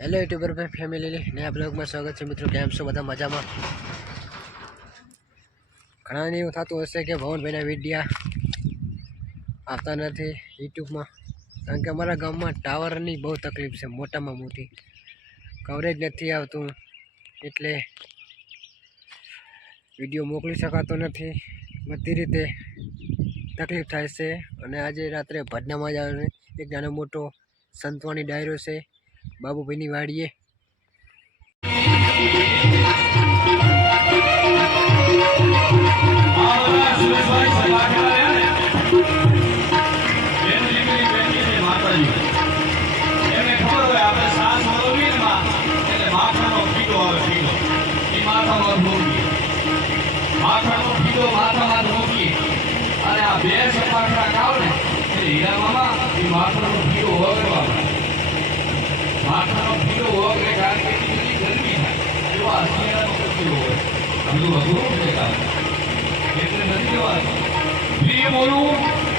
Hello YouTuber पे family नया blog में स्वागत है मित्रों। केम छो बधा मजामां? घणा ने एवुं थतुं हशे के भवनभाईना विडिया आवता नथी यूट्यूब में, कारण के अमारा गाममां टावरनी बहु तकलीफ छे। मोटामां मोटी कवरेज नथी आवतुं एटले विडियो मोकली शकातो नथी। बधी रीते तकलीफ थाय छे। अने आजे रात्रे भजनामां ज एक नानो मोटो संतवाणी डायरो छे बाबूभाईनी वाડીए।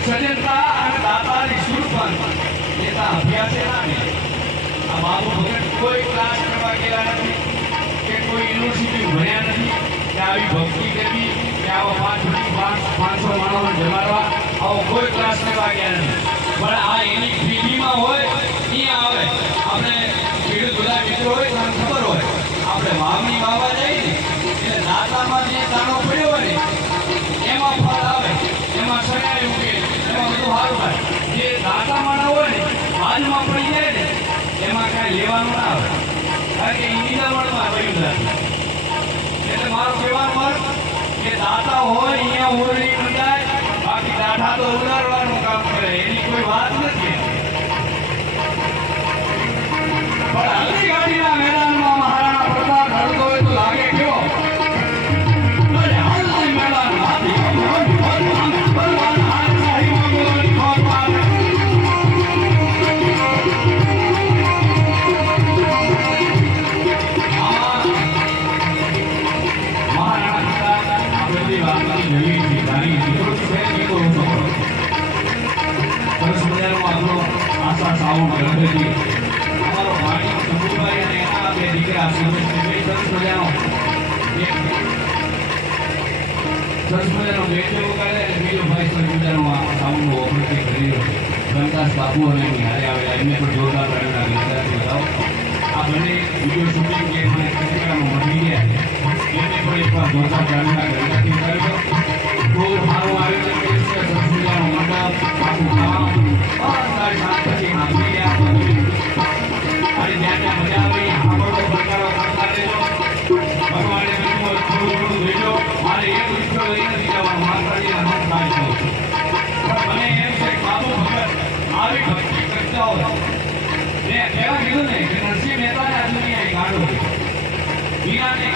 सजनता दातारी सुरपन नेता अभ्यास बाबू भगत कोई क्लास करवा गया नहीं के कोई यूनिवर्सिटी भण्या नहीं के आई भक्ति करवी के आवा 500 मानव जमाडवा आवो कोई क्लास करवा गया नहीं। पण आ एनी पीढ़ी में होय ई आवे आपने खेडूत બધા મિત્રો હોય તમને ખબર હોય આપણે વાવણી વાવા જઈએ એટલે દાતામાં જે દાણો પડ્યો હોય ને એમાં ફળ આવે એમાં સગાઈ ઉગે એમાં બધું સારું થાય। જે દાતામાં ના હોય ને બાજુમાં પડી જાય ને એમાં કાંઈ લેવાનું ના આવે કારણ કે ઈંડાવણમાં પડ્યું નથી। એટલે મારો કહેવાનો અર્થ કે દાતા હોય અહીંયા ઓરડી મંડાય બાકી દાઢા તો ઉડાડવાનું કામ કરે એની કોઈ વાત નથી। પણ હલ્દીઘાટીના મેદાનમાં મહારાણા પ્રતાપ લડતો હોય તો લાગે કેવો હલ્દી મેદાન હાથી बाबू और जोरदार आ बने वीडियो शूटिंग के मળી ગયા એને પણ એક વાર જોરદાર જાણના કરી ખૂબ સારું આયોજન કર્યું છે। સંસ્કૃતિનો મંડપ આખું ગામ બધા શાંતિથી સાંભળી રહ્યા અને ત્યાં મજા આવી સાંભળતો પ્રકારો કરતા રહેજો। ભગવાને બીજું થોડું ઘણું જોઈજો મારે એક વિષયો લઈ નથી જવાનું માતાજીના નામ થાય છે પણ મને એમ છે કે બાબુ ભગત આવી ભક્તિ કરતા હોય મેં કહેવા કીધું ને કે નરસિંહ મહેતાને આ દુનિયાએ કાઢો વિનાને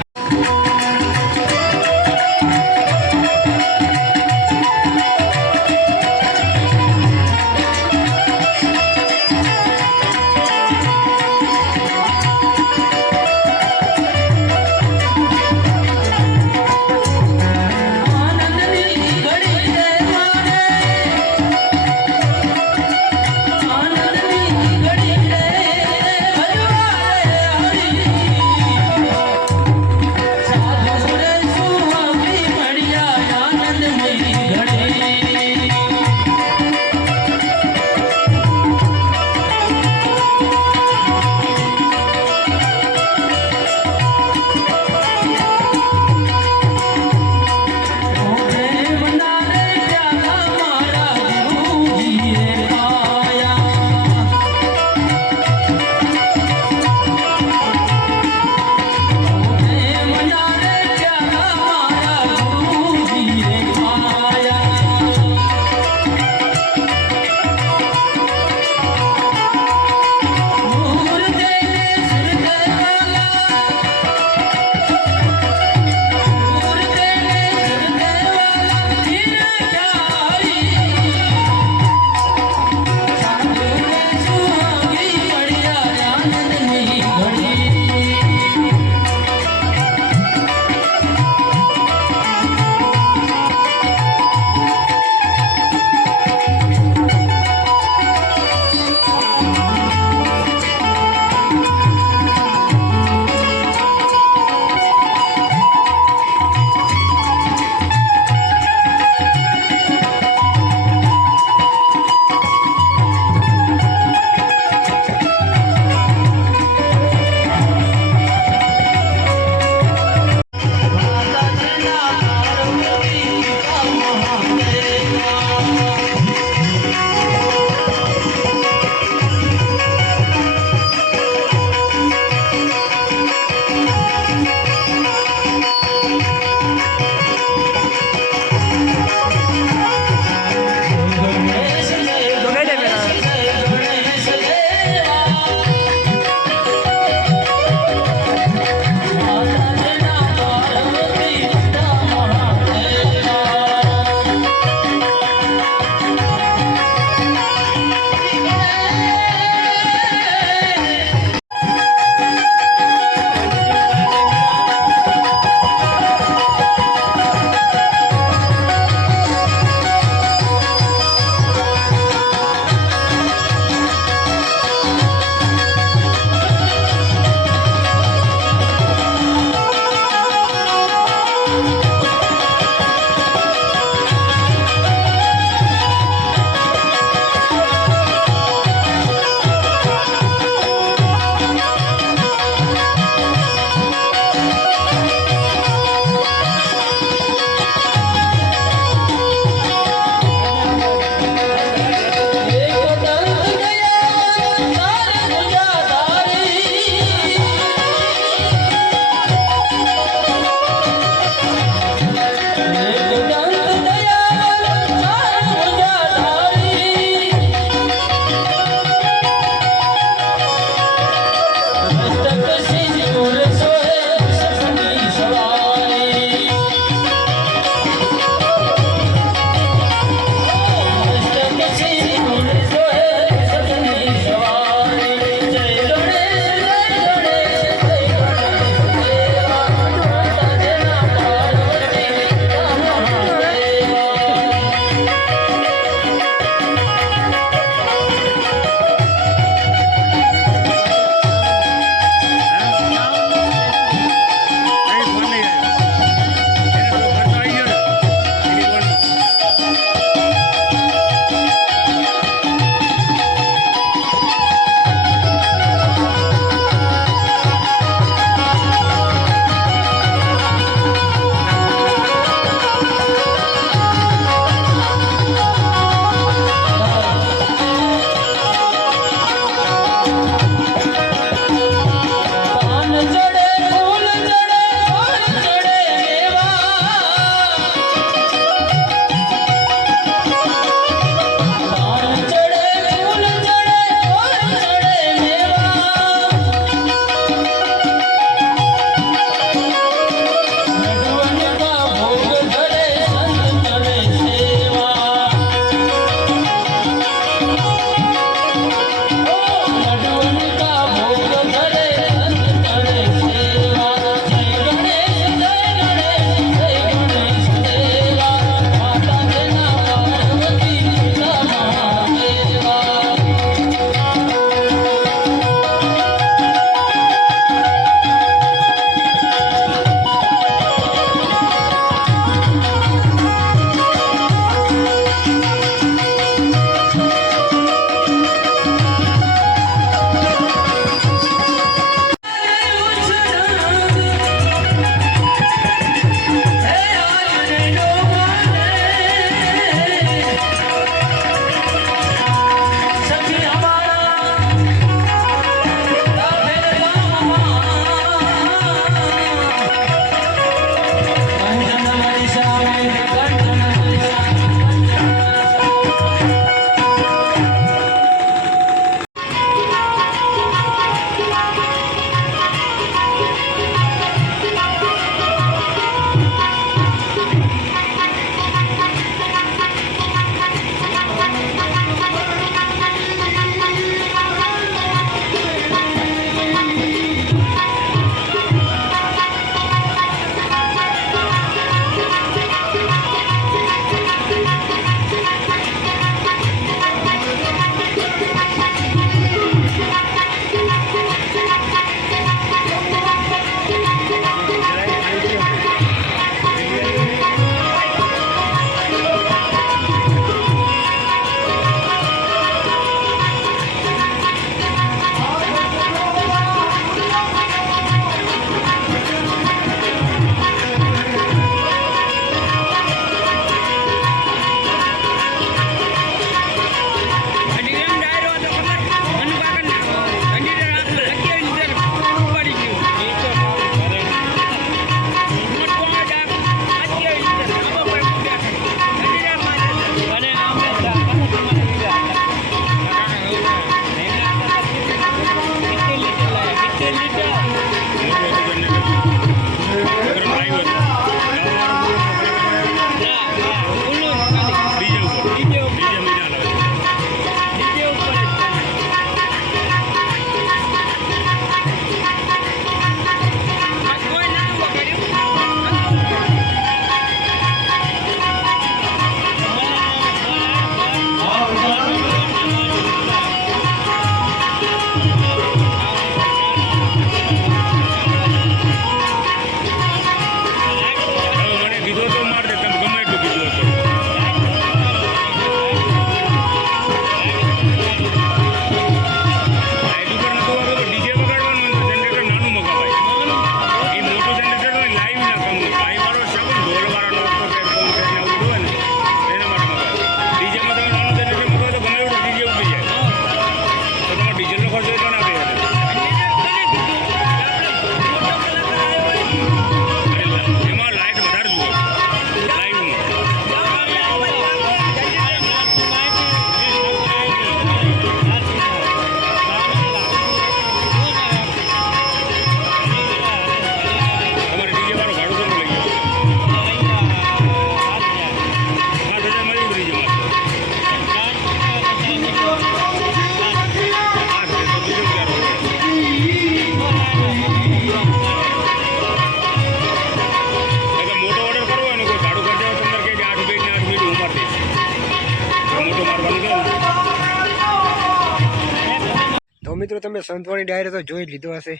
તો મિત્રો તમે સંતવાણી ડાયરો તો જોઈ જ લીધો હશે,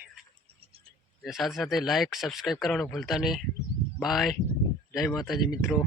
સાથે સાથે લાઈક સબસ્ક્રાઈબ કરવાનું ભૂલતા નહીં. બાય, જય માતાજી મિત્રો.